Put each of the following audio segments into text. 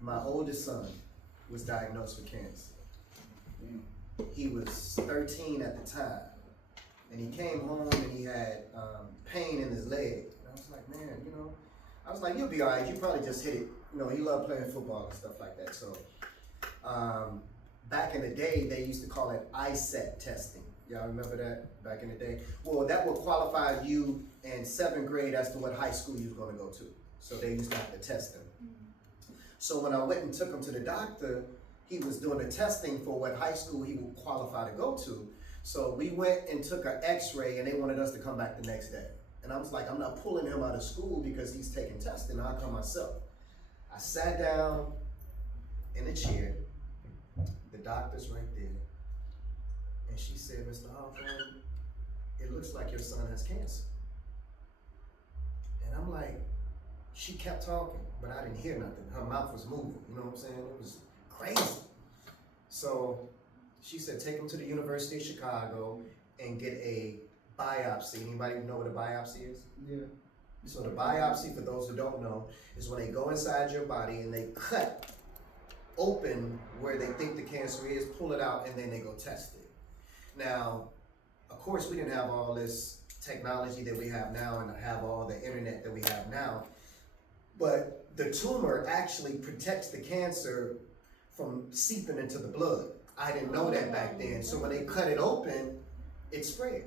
My oldest son was diagnosed with cancer. He was 13 at the time. And he came home and he had pain in his leg. And I was like, man, I was like, you'll be all right. You probably just hit it. He loved playing football and stuff like that. So back in the day, they used to call it ISET testing. Y'all remember that back in the day? Well, that would qualify you in 7th grade as to what high school you was going to go to. So they used to have to test him. So when I went and took him to the doctor, he was doing the testing for what high school he would qualify to go to. So we went and took an x-ray and they wanted us to come back the next day. And I was like, I'm not pulling him out of school because he's taking testing. I'll come myself. I sat down in a chair. The doctor's right there. And she said, Mr. Hawthorne, it looks like your son has cancer. And I'm like, she kept talking, but I didn't hear nothing. Her mouth was moving, you know what I'm saying? It was crazy. So she said, take him to the University of Chicago and get a biopsy. Anybody know what a biopsy is? Yeah. So the biopsy, for those who don't know, is when they go inside your body and they cut open where they think the cancer is, pull it out, and then they go test it. Now, of course, we didn't have all this technology that we have now and have all the internet that we have now, but the tumor actually protects the cancer from seeping into the blood. I didn't know that back then. So when they cut it open, it spread.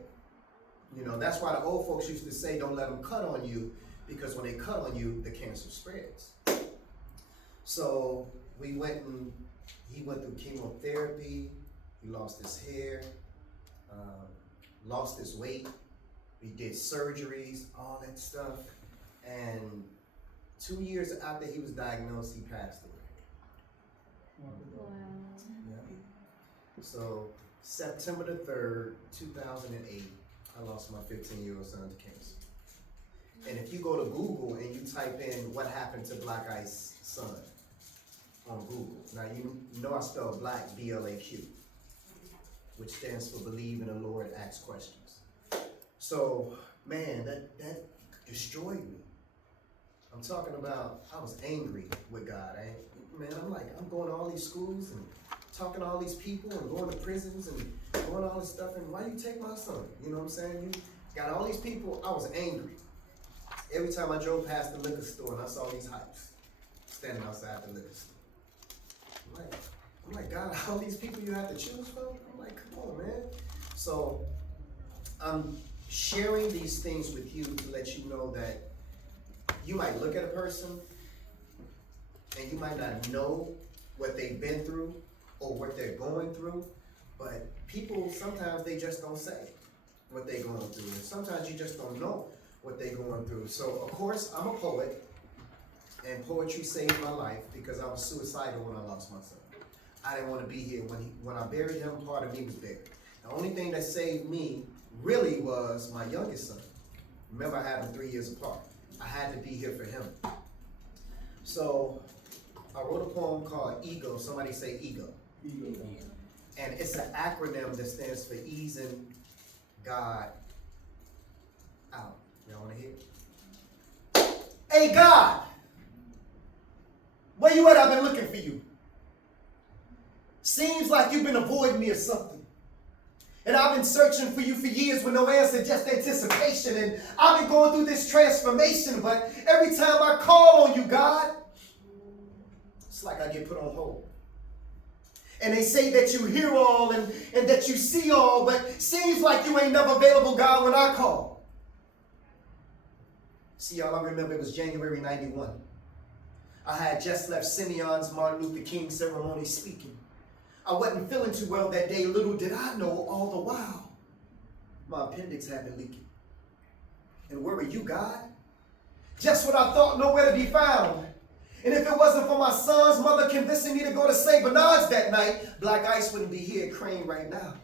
That's why the old folks used to say, don't let them cut on you, because when they cut on you, the cancer spreads. So he went through chemotherapy, he lost his hair, lost his weight, we did surgeries, all that stuff, and 2 years after he was diagnosed, he passed away. Wow. Yeah. So September the 3rd, 2008, I lost my 15-year-old son to cancer. And if you go to Google and you type in what happened to Blaq Ice's son on Google, now you know I spelled Blaq, B-L-A-Q, which stands for Believe in the Lord, Ask Questions. So, man, that destroyed me. I'm talking about, I was angry with God. I'm going to all these schools and talking to all these people and going to prisons and doing all this stuff, and why you take my son? You know what I'm saying? You got all these people. I was angry. Every time I drove past the liquor store and I saw these hypes standing outside the liquor store. I'm like, God, all these people you have to choose from? I'm like, come on, man. So I'm sharing these things with you to let you know that you might look at a person and you might not know what they've been through or what they're going through, but people, sometimes they just don't say what they're going through. And sometimes you just don't know what they're going through. So, of course, I'm a poet, and poetry saved my life because I was suicidal when I lost my son. I didn't want to be here. When I buried him, part of me was buried. The only thing that saved me really was my youngest son. Remember, I had them 3 years apart. I had to be here for him. So I wrote a poem called Ego. Somebody say ego. Ego. And it's an acronym that stands for easing God out. Y'all want to hear it? Hey, God, where you at? I've been looking for you. Seems like you've been avoiding me or something. And I've been searching for you for years with no answer, just anticipation. And I've been going through this transformation, but every time I call on you, God, it's like I get put on hold. And they say that you hear all and that you see all, but seems like you ain't never available, God, when I call. See, y'all, I remember it was January 91. I had just left Simeon's Martin Luther King ceremony speaking. I wasn't feeling too well that day. Little did I know all the while, my appendix had been leaking. And where were you, God? Just when I thought nowhere to be found. And if it wasn't for my son's mother convincing me to go to St. Bernard's that night, Blaq Ice wouldn't be here at Crane right now.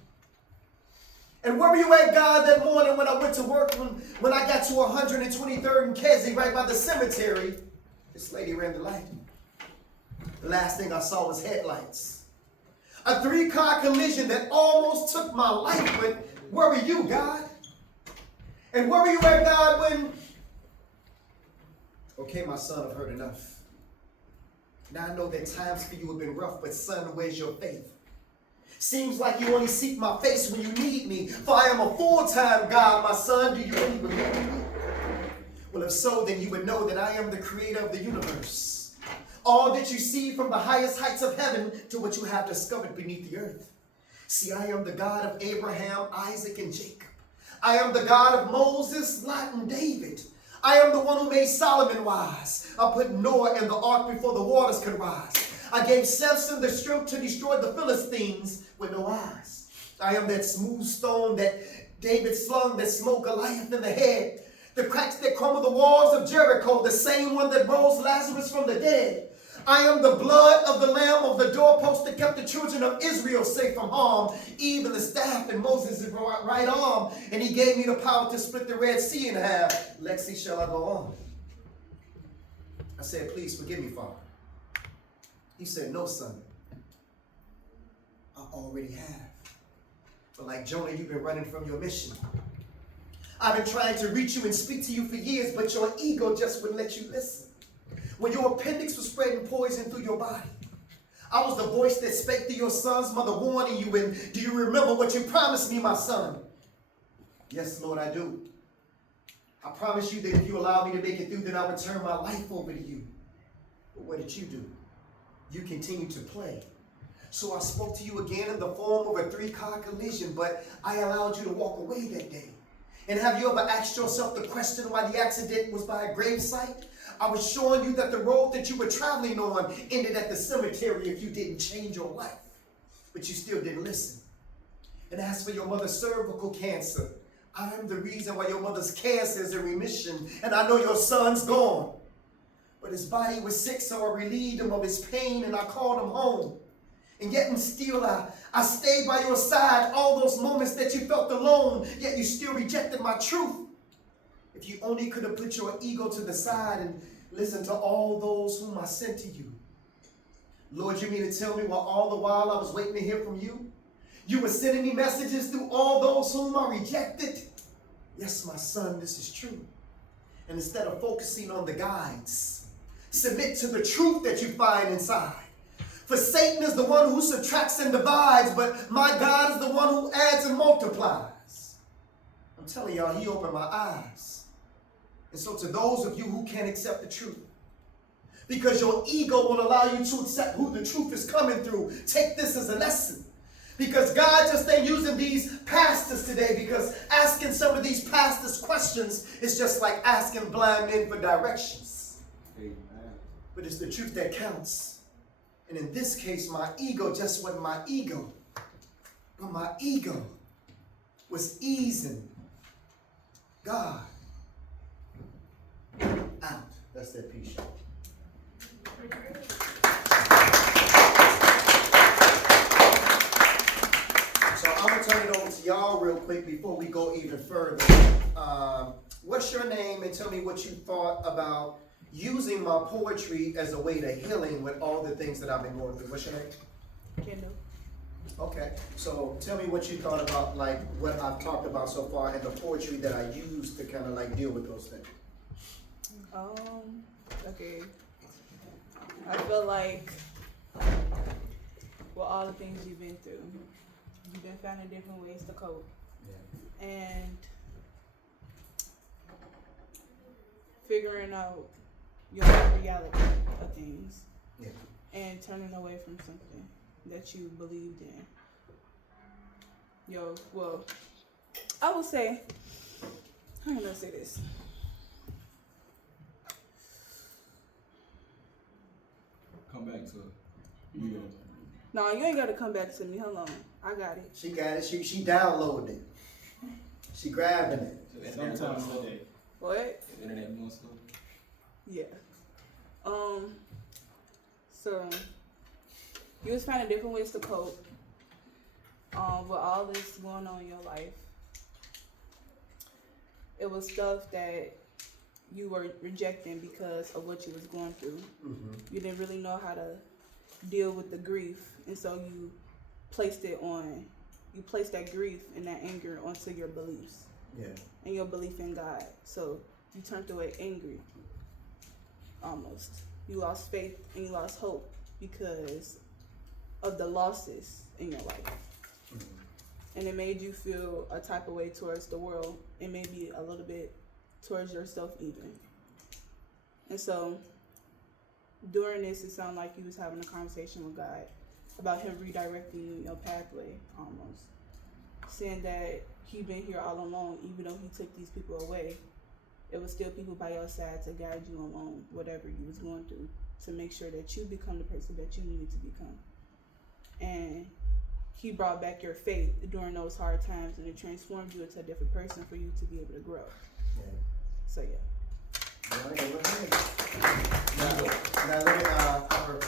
And where were you at, God, that morning when I went to work, when I got to 123rd and Kesey, right by the cemetery? This lady ran the light. The last thing I saw was headlights. A 3-car collision that almost took my life, but where were you, God? And where were you at, God, when... Okay, my son, I've heard enough. Now I know that times for you have been rough, but son, where's your faith? Seems like you only seek my face when you need me, for I am a full-time God, my son. Do you really believe me? Well, if so, then you would know that I am the creator of the universe. All that you see from the highest heights of heaven to what you have discovered beneath the earth. See, I am the God of Abraham, Isaac, and Jacob. I am the God of Moses, Lot, and David. I am the one who made Solomon wise. I put Noah in the ark before the waters could rise. I gave Samson the strength to destroy the Philistines with no eyes. I am that smooth stone that David slung that smote Goliath in the head. The cracks that crumble the walls of Jericho, the same one that rose Lazarus from the dead. I am the blood of the lamb of the doorpost that kept the children of Israel safe from harm, even the staff in Moses' right arm, and he gave me the power to split the Red Sea in half. Lexi, shall I go on? I said, please forgive me, Father. He said, no, son. I already have. But like Jonah, you've been running from your mission. I've been trying to reach you and speak to you for years, but your ego just wouldn't let you listen. When your appendix was spreading poison through your body, I was the voice that spake to your son's mother, warning you. And do you remember what you promised me, my son? Yes, Lord, I do. I promised you that if you allow me to make it through, then I would turn my life over to you. But what did you do? You continued to play. So I spoke to you again in the form of a 3-car collision, but I allowed you to walk away that day. And have you ever asked yourself the question why the accident was by a gravesite? I was showing you that the road that you were traveling on ended at the cemetery if you didn't change your life. But you still didn't listen. And as for your mother's cervical cancer, I'm the reason why your mother's cancer is in remission, and I know your son's gone. But his body was sick, so I relieved him of his pain, and I called him home. And yet and still I stayed by your side all those moments that you felt alone, yet you still rejected my truth. If you only could have put your ego to the side and listened to all those whom I sent to you. Lord, you mean to tell me all the while I was waiting to hear from you? You were sending me messages through all those whom I rejected? Yes, my son, this is true. And instead of focusing on the guides, submit to the truth that you find inside. For Satan is the one who subtracts and divides, but my God is the one who adds and multiplies. I'm telling y'all, he opened my eyes. And so to those of you who can't accept the truth, because your ego won't allow you to accept who the truth is coming through, take this as a lesson. Because God just ain't using these pastors today, because asking some of these pastors questions is just like asking blind men for directions. Amen. But it's the truth that counts. And in this case, my ego just wasn't my ego, but my ego was easing God out. That's that piece. So I'm going to turn it over to y'all real quick before we go even further. What's your name, and tell me what you thought about using my poetry as a way to healing with all the things that I've been going through. What's your name? Kendall. Okay, so tell me what you thought about like what I've talked about so far and the poetry that I used to kind of like deal with those things. Okay. I feel like with all the things you've been through, you've been finding different ways to cope. Yeah. And figuring out your reality of things. Yeah. And turning away from something that you believed in. I would say, how am I gonna say this? Come back to it. No, you ain't gotta come back to me. Hold on. I got it. She got it. She downloaded it. She grabbing it. Sometimes a day. What? The internet more slow. Yeah. So you was finding different ways to cope. With all this going on in your life. It was stuff that you were rejecting because of what you was going through. Mm-hmm. You didn't really know how to deal with the grief, and so you placed that grief and that anger onto your beliefs. Yeah. And your belief in God. So you turned away angry, almost. you lost faith and you lost hope because of the losses in your life. And it made you feel a type of way towards the world and maybe a little bit towards yourself even. And so during this, it sounded like you was having a conversation with God about him redirecting you in your pathway almost. Saying that he been here all along, even though he took these people away, it was still people by your side to guide you along whatever you was going through to make sure that you become the person that you needed to become. And he brought back your faith during those hard times, and it transformed you into a different person for you to be able to grow. Yeah. So yeah. Now let me,